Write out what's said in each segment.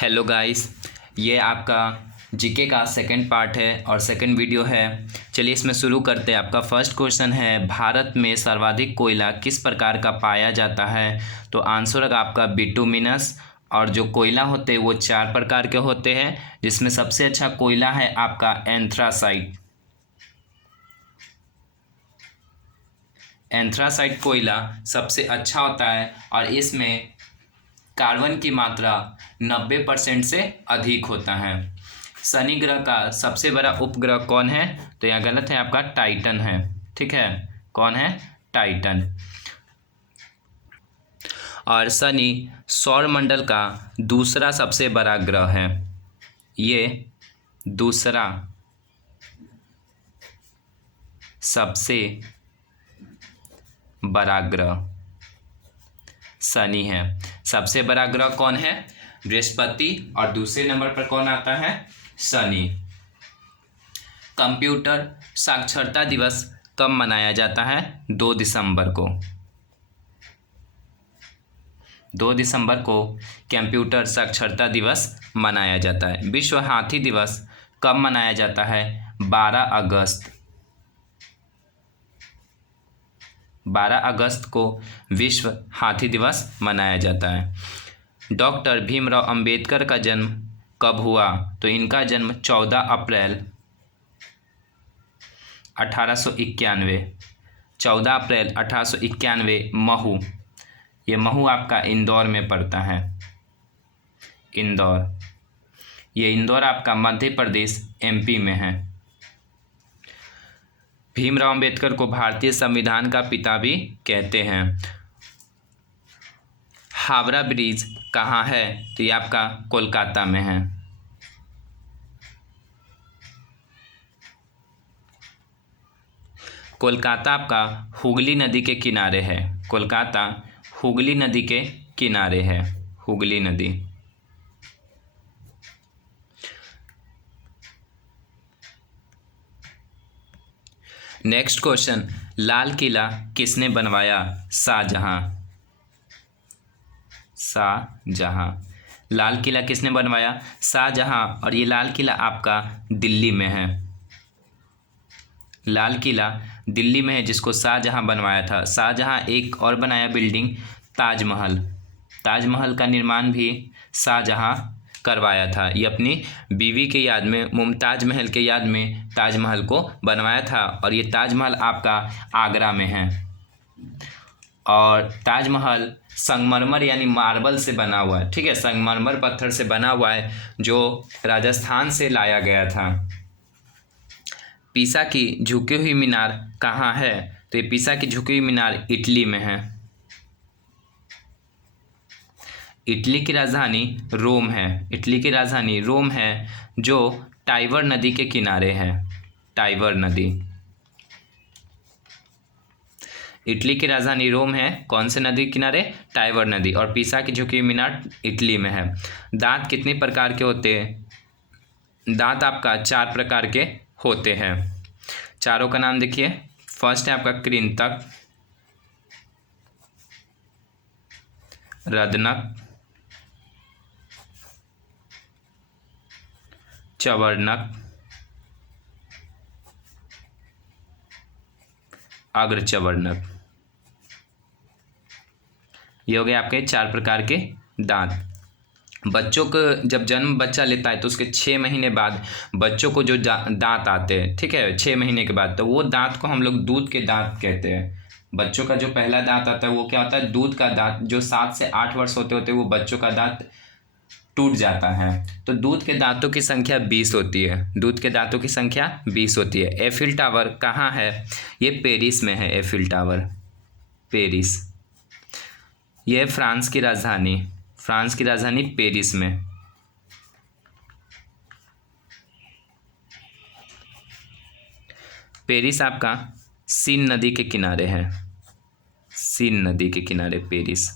Hello guys, ये आपका GK का सेकंड पार्ट है और सेकंड वीडियो है। चलिए इसमें शुरू करते हैं। आपका फर्स्ट क्वेश्चन है, भारत में सर्वाधिक कोयला किस प्रकार का पाया जाता है? तो आंसर होगा आपका बिटुमिनस। और जो कोयला होते हैं वो 4 प्रकार के होते हैं, जिसमें सबसे अच्छा कोयला है आपका एंथ्रासाइट। एंथ्रासाइट कोयला सबसे अच्छा होता है और इसमें कार्बन की मात्रा 90% से अधिक होता है। शनि ग्रह का सबसे बड़ा उपग्रह कौन है? तो यह गलत है, आपका टाइटन है। ठीक है, कौन है? टाइटन। और शनि सौरमंडल का दूसरा सबसे बड़ा ग्रह है। ये दूसरा सबसे बड़ा ग्रह शनि है। सबसे बड़ा ग्रह कौन है? बृहस्पति। और दूसरे नंबर पर कौन आता है? शनि। कंप्यूटर साक्षरता दिवस कब मनाया जाता है? 2 दिसंबर को। 2 दिसंबर को कंप्यूटर साक्षरता दिवस मनाया जाता है। विश्व हाथी दिवस कब मनाया जाता है? 12 अगस्त। 12 अगस्त को विश्व हाथी दिवस मनाया जाता है। डॉक्टर भीमराव अंबेडकर का जन्म कब हुआ? तो इनका जन्म 14 अप्रैल 1891। 14 अप्रैल 1891 महू। ये महू आपका इंदौर में पड़ता है। इंदौर, ये इंदौर आपका मध्य प्रदेश एमपी में है। भीमराव अंबेडकर को भारतीय संविधान का पिता भी कहते हैं। हावड़ा ब्रिज कहाँ है? तो ये आपका कोलकाता में है। कोलकाता आपका हुगली नदी के किनारे है। कोलकाता हुगली नदी के किनारे है। हुगली नदी। नेक्स्ट क्वेश्चन, लाल किला किसने बनवाया? शाहजहां। शाहजहां। लाल किला किसने बनवाया? शाहजहां। और ये लाल किला आपका दिल्ली में है। लाल किला दिल्ली में है, जिसको शाहजहां बनवाया था। शाहजहां एक और बनाया बिल्डिंग, ताजमहल। ताजमहल का निर्माण भी शाहजहां करवाया था। ये अपनी बीवी के याद में, मुमताज महल के याद में ताजमहल को बनवाया था। और ये ताजमहल आपका आगरा में है। और ताजमहल संगमरमर यानी मार्बल से बना हुआ है। ठीक है, संगमरमर पत्थर से बना हुआ है, जो राजस्थान से लाया गया था। पीसा की झुकी हुई मीनार कहाँ है? तो ये पीसा की झुकी हुई मीनार इटली में है। इटली की राजधानी रोम है। इटली की राजधानी रोम है, जो टाइबर नदी के किनारे है। टाइबर नदी। इटली की राजधानी रोम है, कौन से नदी के किनारे? टाइबर नदी। और पीसा की झुकी हुई मीनार इटली में है। दांत कितने प्रकार के होते हैं? दांत आपका 4 प्रकार के होते हैं। चारों का नाम देखिए। फर्स्ट है आपका कृंतक, रदनक, चवर्णक, अग्रचवर्णक। ये हो गए आपके 4 प्रकार के दांत। बच्चों को जब जन्म बच्चा लेता है तो उसके 6 महीने बाद बच्चों को जो दांत आते हैं, ठीक है, 6 महीने के बाद, तो वो दांत को हम लोग दूध के दांत कहते हैं। बच्चों का जो पहला दांत आता है वो क्या होता है? दूध का दांत। जो 7 से 8 वर्ष होते होते वो बच्चों का दांत टूट जाता है। तो दूध के दांतों की संख्या 20 होती है। दूध के दांतों की संख्या 20 होती है। एफिल टावर कहाँ है? ये पेरिस में है। Eiffel tower Paris. ये है फ्रांस की राजधानी। फ्रांस की राजधानी पेरिस में। पेरिस आपका सीन नदी के किनारे है। सीन नदी के किनारे पेरिस।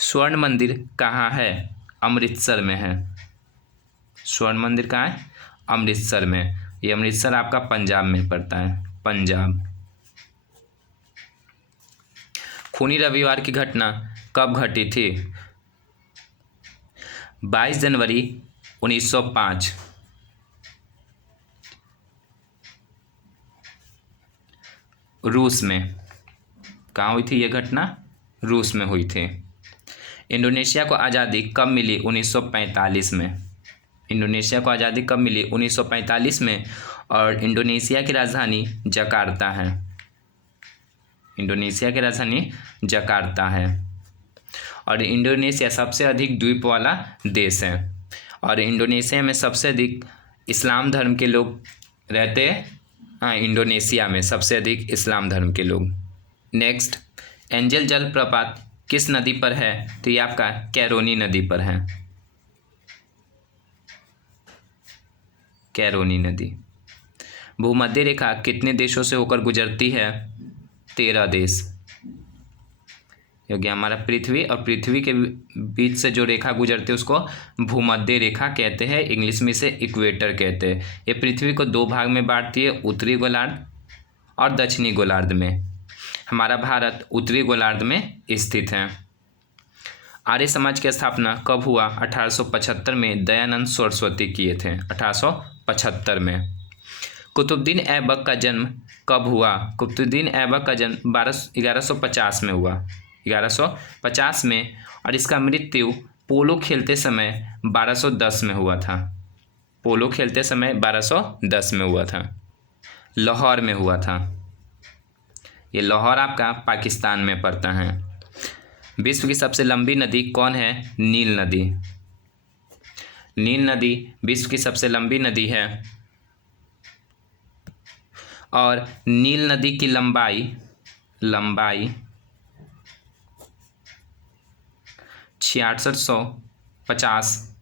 स्वर्ण मंदिर कहाँ है? अमृतसर में है। स्वर्ण मंदिर कहाँ है? अमृतसर में। ये अमृतसर आपका पंजाब में पड़ता है। पंजाब। खूनी रविवार की घटना कब घटी थी? 22 जनवरी 1905 रूस में। कहाँ हुई थी ये घटना? रूस में हुई थी। इंडोनेशिया को आज़ादी कब मिली? 1945 में। इंडोनेशिया को आज़ादी कब मिली? 1945 में। और इंडोनेशिया की राजधानी जकार्ता है। इंडोनेशिया की राजधानी जकार्ता है। और इंडोनेशिया सबसे अधिक द्वीप वाला देश है। और इंडोनेशिया में सबसे अधिक इस्लाम धर्म के लोग रहते हैं। हाँ, इंडोनेशिया में सबसे अधिक इस्लाम धर्म के लोग। नेक्स्ट, एंजल जलप्रपात किस नदी पर है? तो ये आपका कैरोनी नदी पर है। कैरोनी नदी। भूमध्य रेखा कितने देशों से होकर गुजरती है? 13 देश। क्योंकि हमारा पृथ्वी और पृथ्वी के बीच से जो रेखा गुजरती है उसको भूमध्य रेखा कहते हैं। इंग्लिश में इसे इक्वेटर कहते हैं। ये पृथ्वी को 2 भाग में बांटती है, उत्तरी गोलार्ध और दक्षिणी गोलार्ध में। हमारा भारत उत्तरी गोलार्ध में स्थित है। आर्य समाज की स्थापना कब हुआ? 1875 में दयानंद सरस्वती किए थे। 1875 में। कुतुबुद्दीन ऐबक का जन्म कब हुआ? कुतुबुद्दीन ऐबक का जन्म 1150 में हुआ। 1150 में। और इसका मृत्यु पोलो खेलते समय 1210 में हुआ था। पोलो खेलते समय 1210 में हुआ था। लाहौर में हुआ था। ये लाहौर आपका पाकिस्तान में पड़ता है। विश्व की सबसे लंबी नदी कौन है? नील नदी। नील नदी विश्व की सबसे लंबी नदी है। और नील नदी की लंबाई 6650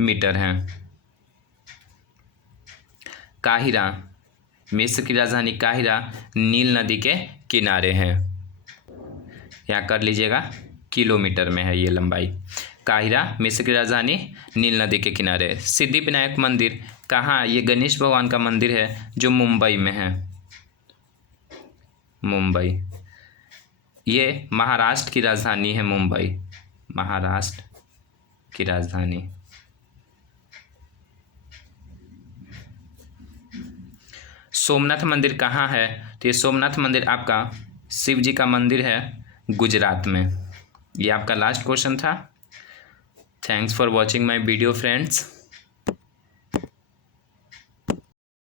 मीटर है। काहिरा, मिस्र की राजधानी काहिरा नील नदी के किनारे है। यहाँ कर लीजिएगा, किलोमीटर में है ये लंबाई। काहिरा मिस्र की राजधानी नील नदी के किनारे। सिद्धिविनायक मंदिर कहाँ? ये गणेश भगवान का मंदिर है जो मुंबई में है। मुंबई। ये महाराष्ट्र की राजधानी है मुंबई। महाराष्ट्र की राजधानी। सोमनाथ मंदिर कहाँ है? तो ये सोमनाथ मंदिर आपका शिव जी का मंदिर है गुजरात में। ये आपका लास्ट क्वेश्चन था। Thanks for watching my video friends.